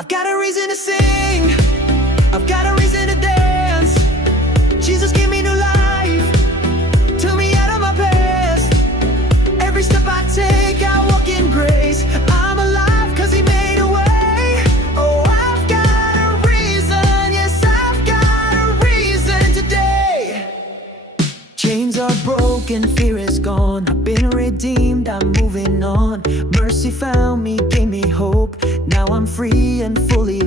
I've got a reason to sing, I've got a reason to dance. Jesus gave me new life, took me out of my past. Every step I take, I walk in grace. I'm alive cause he made a way. Oh, I've got a reason, yes, I've got a reason today. Chains are broken, fear is gone. I've been redeemed, I'm moving on. Mercy found me, gave me hope. Now I'm free and fully